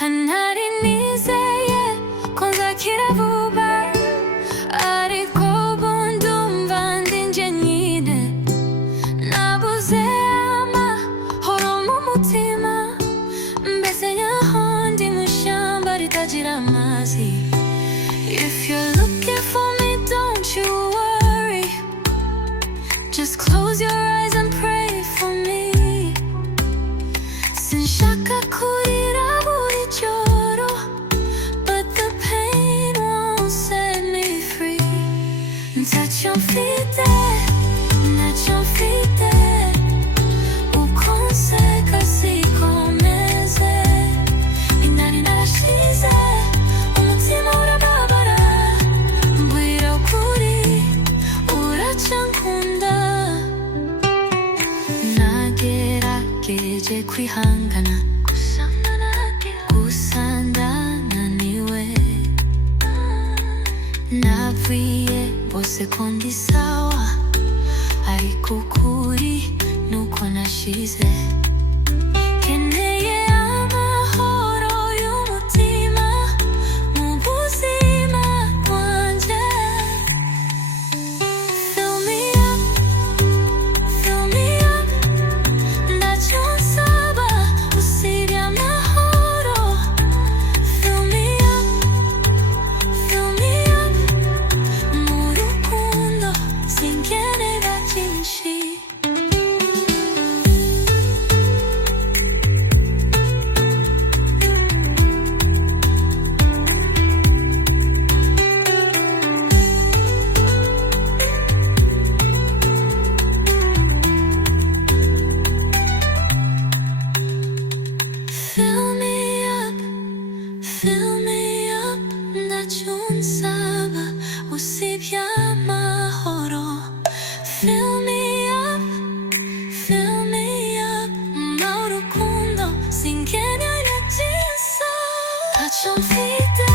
Hanari nizeye ko nzakira vuba, ariko ubu ndumva ndi njyenyine. Nabuze amahoro mu mutima, mbese nkaho ndi mu ishyamba ritagira amazi. If you're looking for me, don't you worry, just close your eyes and pray for me. Sinshaka kurira buri joro, but the pain won't set me free. Ntacyo mfite, ntacyo mfite, uko nseka siko meze. Indani narashize, umutima urababara, mbwira ukuri, uracyankunda. Nagerageje kwihangana, gusa ndananiwe. Nabwiye bose ko ndi sawa, ariko ukuri nuko nashize. Nkeneye amahoro y'umutima mu buzima bwanjye. Fill me up, fill me up, ntacyo nsaba usibye amahoro. Fill me up, fill me up, mu rukundo sinkenera byinshi. Fill me up, fill me up, ntacyo nsaba usibye amahoro. Fill me up, fill me up, mu rukundo sinkenera byinshi. Ntacyo mfite,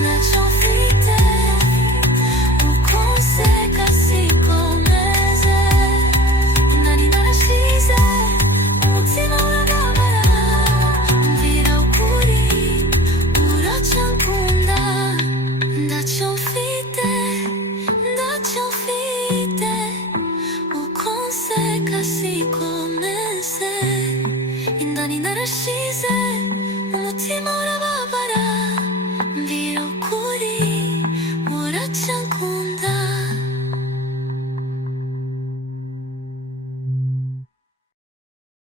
ntacyo mfite, uko nseka siko meze. Nari narashize, umutima urababara, mbwira ukuri, uracyankunda. Ntacyo mfite, ntacyo mfite, uko nseka siko meze. Indani narashize,